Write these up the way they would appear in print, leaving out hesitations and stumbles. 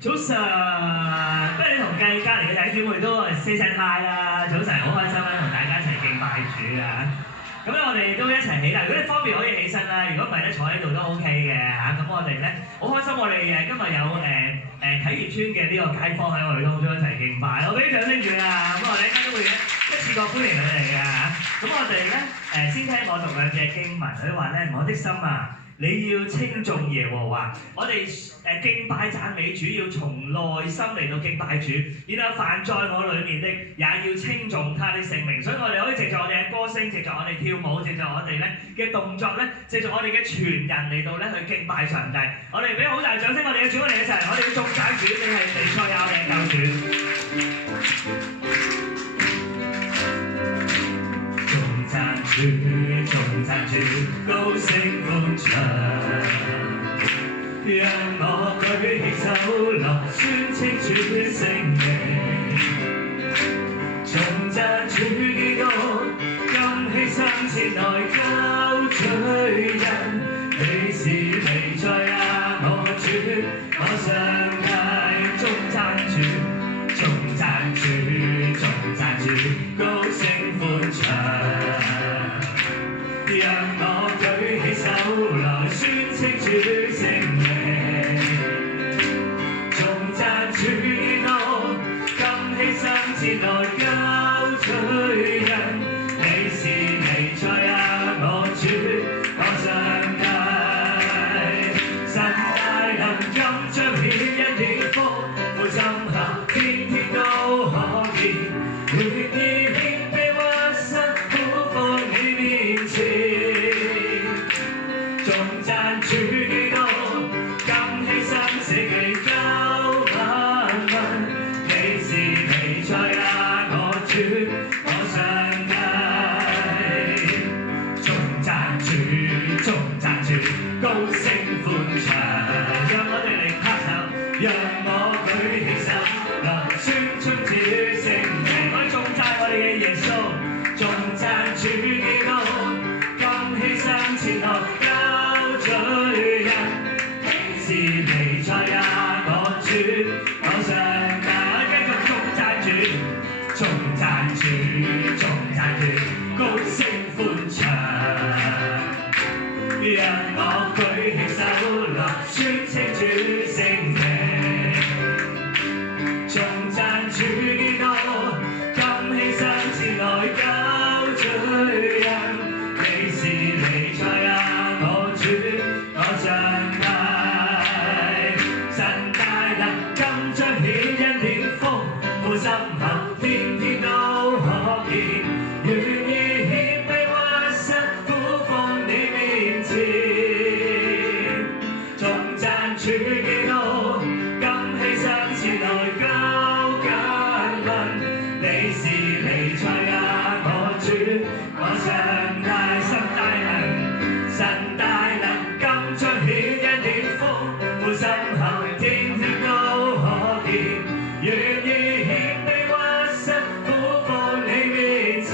早晨，不如你同隔離嘅弟兄姊妹都 say 聲 hi 啦。早晨，好開心啦，同大家一齊敬拜主啊！咁咧，我哋都一齊起啦。如果你方便可以起身啦，如果唔係咧，坐喺度都 OK 嘅嚇。咁我哋咧好開心，我哋今日有啟業村嘅呢個街坊喺我哋當中一齊敬拜，我俾啲掌聲住啊！咁我哋一間都會一次過歡迎佢哋嘅嚇。咁我哋咧先聽我讀兩隻經文，佢話咧：我的心啊！你要稱頌耶和華，我哋敬拜讚美主，要從內心嚟到敬拜主，然後凡在我裏面的，也要稱頌他的聖名。所以我哋可以藉著我哋嘅歌聲，藉著我哋跳舞，藉著我哋咧嘅動作咧，藉著我哋嘅全人嚟到咧去敬拜上帝。我哋俾好大掌聲，我哋嘅主，我哋一齊，我哋要頌讚主，你係彌賽亞，我哋嘅救主。頌讚主，高聲歡唱，讓我舉起手來宣稱主聖名。頌讚主基督，甘犧牲前來救罪人，你是彌賽亞我主，我上帝。頌讚主，頌讚主，頌讚主，高聲歡唱。讓我舉起手來宣稱主聖名，頌讚主基督，甘犧牲前來救罪人，你是彌賽亞我主，我上帝。神大能今彰顯恩典福，父心合天天都可見，願意謙卑屈膝俯伏你面前。頌讚主基督，甘犧牲捨己救萬民，你是彌賽亞我主，我上帝。頌讚主，頌讚主，高聲歡唱，讓我哋嚟拍手，讓我舉起手來宣稱主聖名。我頌讚我哋嘅耶穌，頌讚主基督，甘犧牲前來救罪人，你是彌賽亞我主，我上帝。繼續頌讚主，頌讚主，頌讚主，高聲歡唱，讓我舉起手來宣稱主聖名。頌讚主基督，甘犧牲前來救罪人，你是彌賽亞我主，我上帝。神大能今彰顯恩典福，父心合天天都可見，願意謙卑屈膝俯伏你面前。頌讚主基督，甘犧牲前來救萬民，你是彌賽亞我主，我上帝。神大能今彰顯恩典福，父心合天天都可見，願意謙卑屈膝俯伏你面前。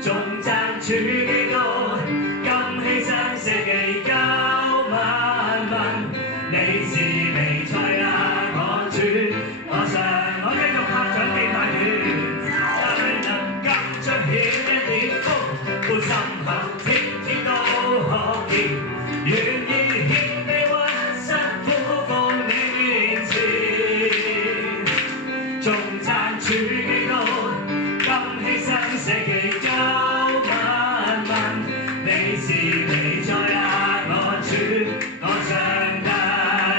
頌讚主基督，甘犧牲捨己救萬民，你是彌賽亞我主，我上。我繼續拍掌敬拜主。大能今彰顯恩典福，父心合天天都可見，願意謙卑屈膝俯伏你面前。頌讚主基督，甘犧牲捨己救萬民，你是彌賽亞我主，我上帝。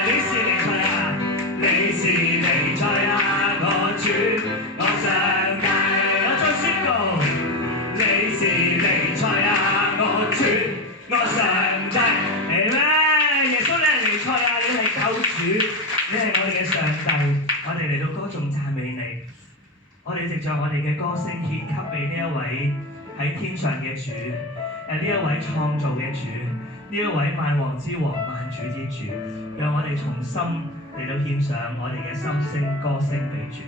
你是彌賽亞，你是彌賽亞我主，我上帝。我再宣告，你是彌賽亞我主，我上帝。係咩？耶穌你係彌賽亞，你係救主，你係我哋嘅上帝。我哋嚟到歌頌讚美你，我哋藉著我哋嘅歌聲獻給俾呢一位喺天上嘅主，呢一位創造嘅主，呢一位萬王之王、萬主之主，讓我哋從心嚟到獻上我哋嘅心聲歌聲俾主。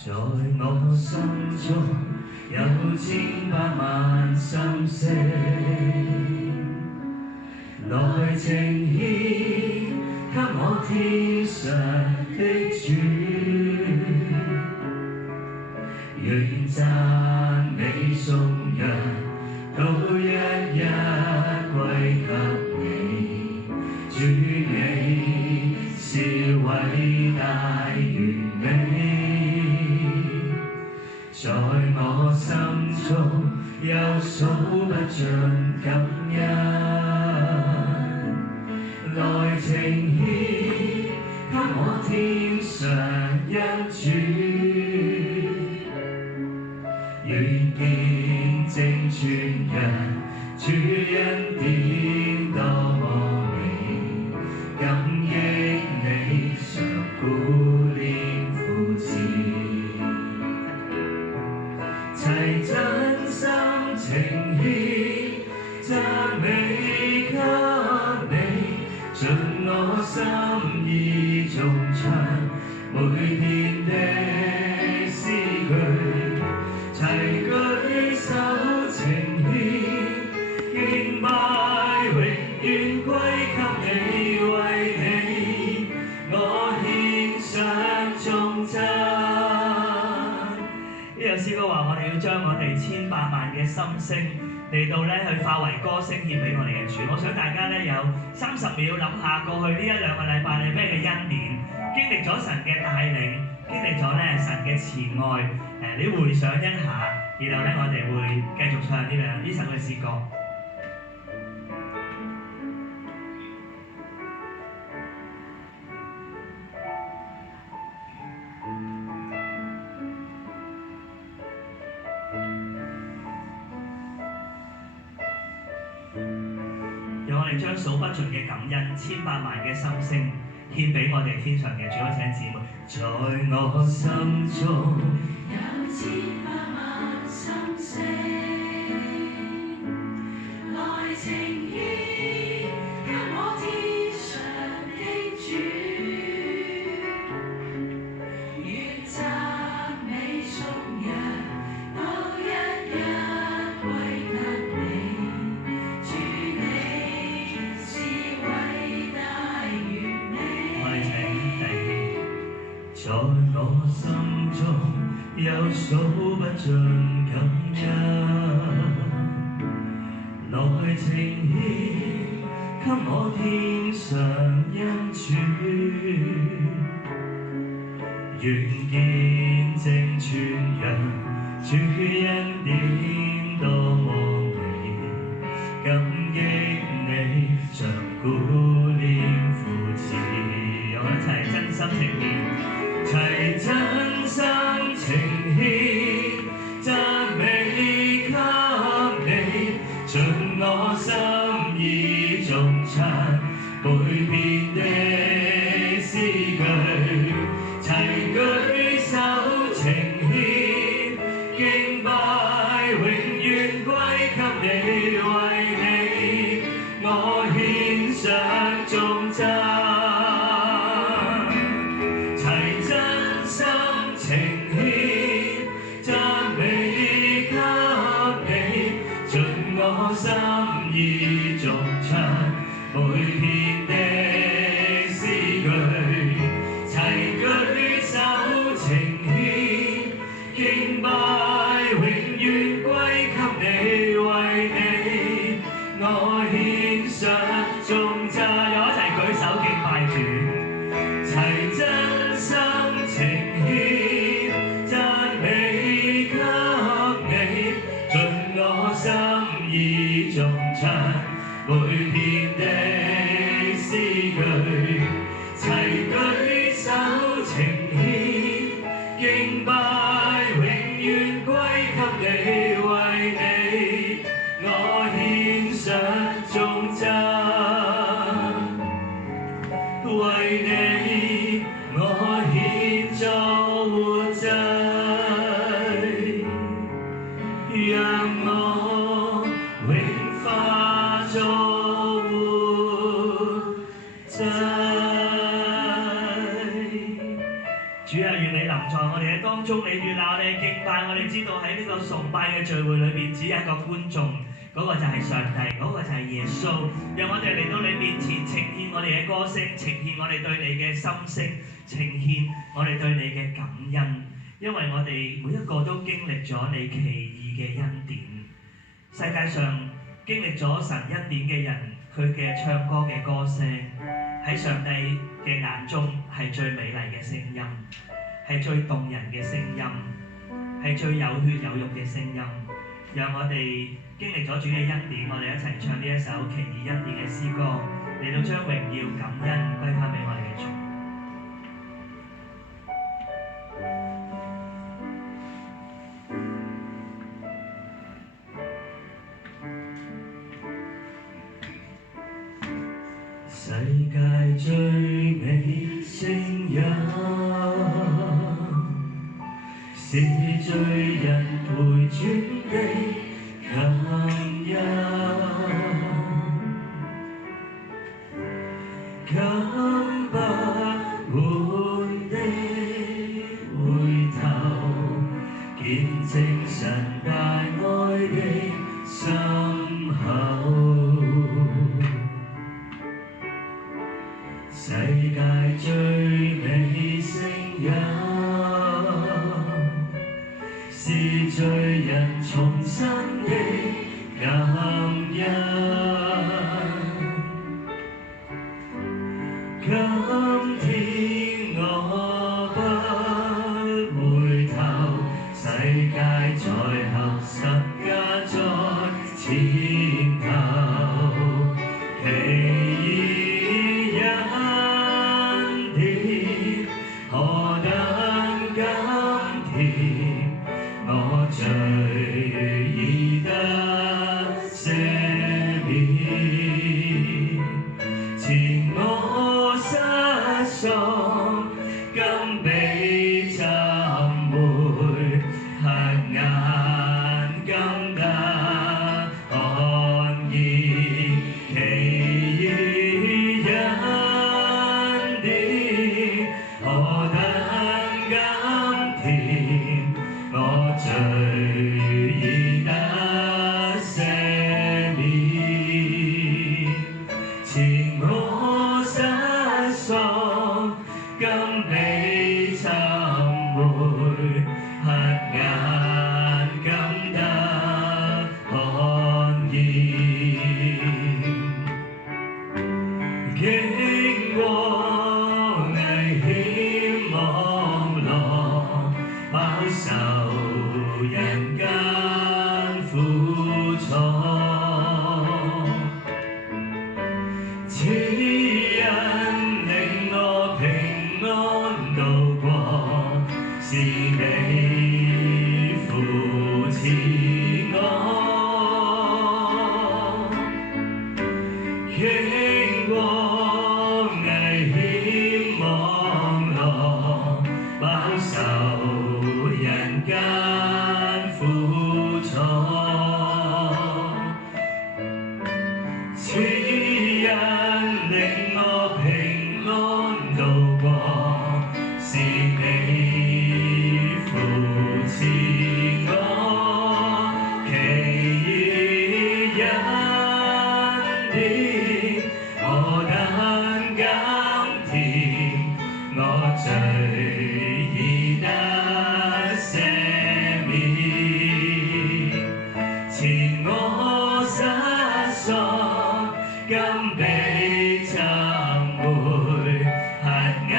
在我心中有千百萬心聲，來呈獻天上的主，願讚美頌揚都一一歸給你。主你是偉大完美，在我心中有數不盡感恩。來呈獻給我天上恩主，願見證傳揚主恩典多麼美，感激你常顧念父子，齊真心呈獻讚美給你。盡我心意頌唱每篇的詩句，齊舉手呈獻敬拜，永遠歸給你，為你我獻上頌讚。呢首詩歌話：我哋要將我哋千百萬嘅心聲嚟到去化為歌聲獻俾我哋嘅主。我想大家有30秒諗下過去呢1、2個禮拜你咩嘅恩典，經歷咗神嘅帶領，經歷咗神嘅慈愛。你回想一下，然後我哋會繼續唱呢首嘅詩歌。讓我哋將數不盡嘅感恩、千百萬嘅心聲獻俾我哋天上嘅主。我請姊妹，在我心中有千百萬心聲，來呈獻給我天上的主，願讚美頌揚都一一歸給你。主你是偉大完美，我哋請弟兄，在我心中有數不盡感恩，來呈獻給我天上恩主，願見證傳揚主恩典多麼美，感激你常顧念父子。我一齊真心呈獻，齊真心呈獻讚美給你，盡我心意頌唱每篇的詩句，齊舉手呈獻敬拜，永遠歸給你，為你我獻上頌讚。我心意頌唱每篇的詩句，齊舉手呈獻敬拜，永遠歸給你，為你我獻上頌讚。又一齊舉手敬拜主，齊真心呈獻讚美給你，盡我心意頌唱每篇的詩句，齊舉手呈獻敬拜，永遠歸給你，為你我獻上頌讚，為你我獻作活祭，讓我永化作活祭。主啊，願你臨在我哋嘅當中，你悅納我哋嘅敬拜。我哋知道喺呢個崇拜嘅聚會裏邊，只有一個觀眾，嗰嗰個就係上帝，嗰個就係耶穌。讓我哋嚟到你面前呈獻我哋嘅歌聲，呈獻我哋對你嘅心聲，呈獻我哋對你嘅感恩。因為我哋每一個都經歷咗你奇異嘅恩典。世界上經歷咗神恩典嘅人，佢嘅唱歌嘅歌聲喺上帝嘅眼中係最美麗嘅聲音，係最動人嘅聲音，係最有血有肉嘅聲音。讓我哋經歷咗主嘅恩典，我哋一齊唱呢一首奇異恩典嘅詩歌，嚟到將榮耀感恩歸返俾我哋嘅主。世界最美聲音，是罪人回轉的感恩，感不滿的回頭，見證神大愛的深厚。世界最美聲音，是罪人重生的感恩。今天我不回頭，世界在合十架在前頭，奇異恩典何等甘甜，我罪已得赦免，前我失喪，今被尋回，黑眼今得看見，奇異恩典何等甘甜，我罪已得赦免，前我失喪，今被尋回，黑眼今得看見，經過危險網羅，飽受人間苦楚，此恩令我平安度過，是你扶持我，經過危險網羅，飽受人間苦楚，此恩令我平安度過，是你扶持我，奇異恩典何等甘甜，我罪已得赦免，前我失喪，今被尋回，黑眼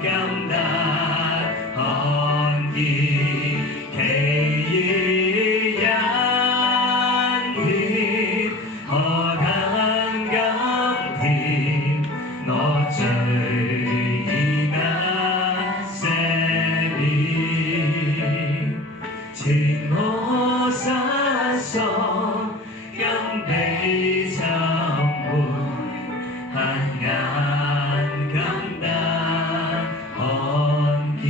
今得看見，奇異恩典何等甘甜，我罪已得赦免，前我失喪，今被尋回，黑眼今得看見，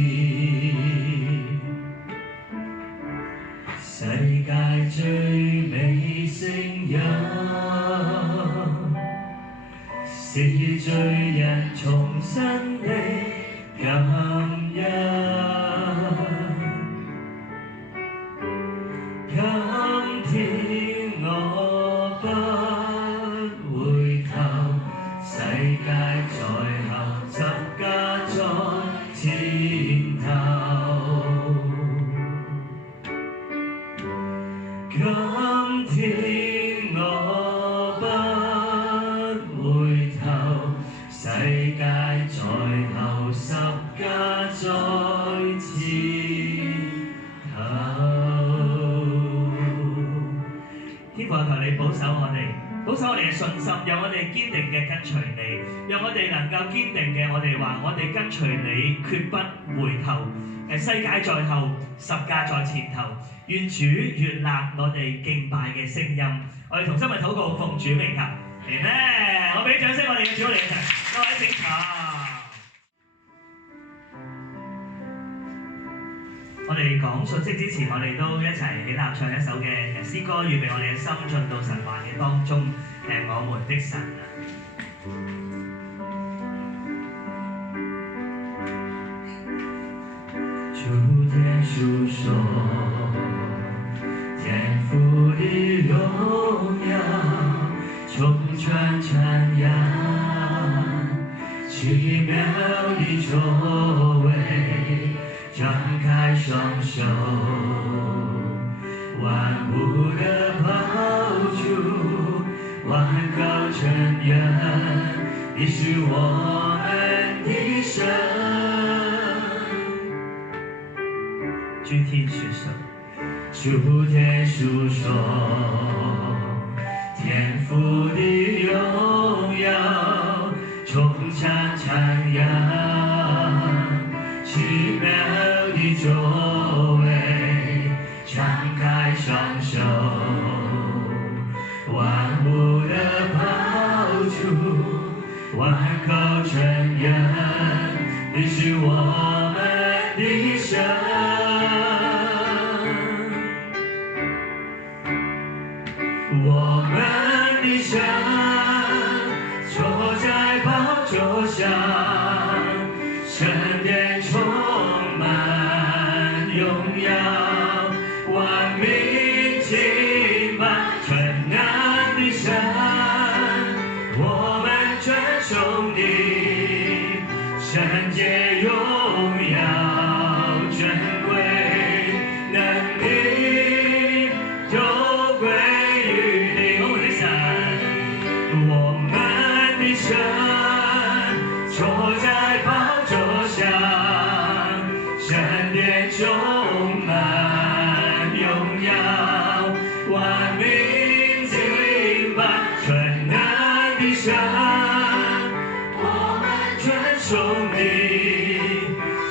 世界最美聲音，是罪人重生的感恩。今天我在後，十架在前頭。今天我不回頭，世界在後，十架在前頭。天父，求你保守我哋，保守我哋嘅信心，讓我哋堅定嘅跟隨你，讓我哋能夠堅定嘅我哋話，我哋跟隨你，決不回頭。世界在後，十架在前頭。願主悅納我哋敬拜嘅聲音，我哋同心嚟禱告，奉主名求。Amen！我俾掌聲我哋嘅主，我哋一齊，各位請坐。我哋講信息之前，我哋都一齊起立唱一首嘅詩歌，預備我哋嘅心進到神話嘅當中。我們的神啊！主耶穌說，天父的榮耀，充滿찬양，奇妙的作為，張開雙手，萬物的寶珠，萬高承認，你是我們的神。諸天述說，諸天述說，天父的榮耀，充滿찬양，奇妙的作為，張開雙手，萬物的寶珠，萬口承認，你是我們的神。我們的神坐在寶座上，神殿充滿榮耀，萬民敬拜全能的神，我們尊崇你，聖潔榮耀尊貴能力都歸於你。我們的神坐在寶座上，神殿充滿榮耀，萬民敬拜全能的神，我們尊崇你，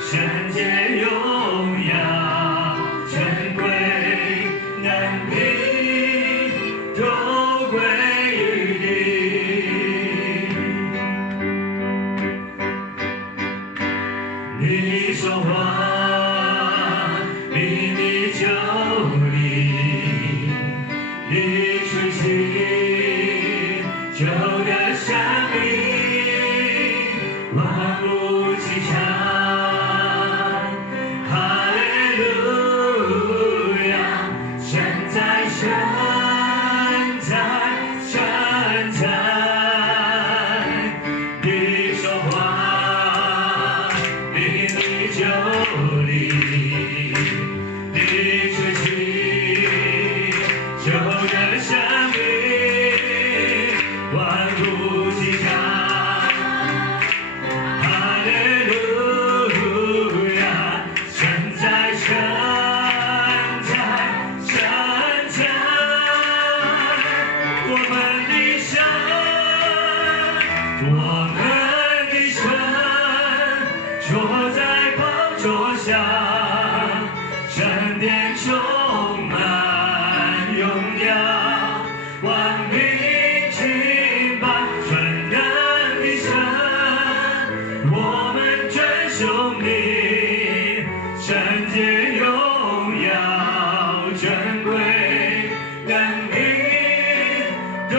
聖潔榮耀尊貴能力都歸於你。你說話，秘密就理，你吹氣，就得生命，萬物齊唱，哈利路亞，神在，神在，神在，你說話。就理，你吹氣，就得生命，萬物齊唱，哈利路亞，神在，神在，神在，我們的神，我們的神，坐在坐下，神殿充滿榮耀，萬民敬拜全能的神，我們尊崇你，聖潔榮耀尊貴能力都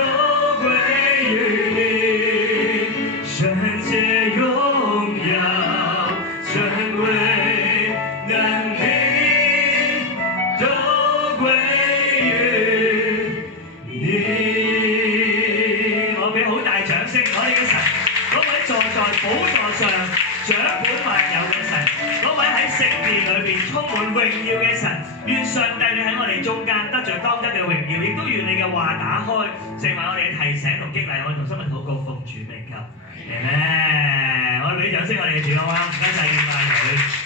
歸於你，神。寶座上掌管萬有嘅神，嗰位喺聖殿裏邊充滿榮耀嘅神，願上帝你喺我哋中間得着當得嘅榮耀，亦都願你嘅話打開，成為我哋嘅提醒同激勵，我哋同心嘅禱告，奉主名求，阿們。我哋俾掌聲我哋嘅主好啊！唔該曬，敬拜佢。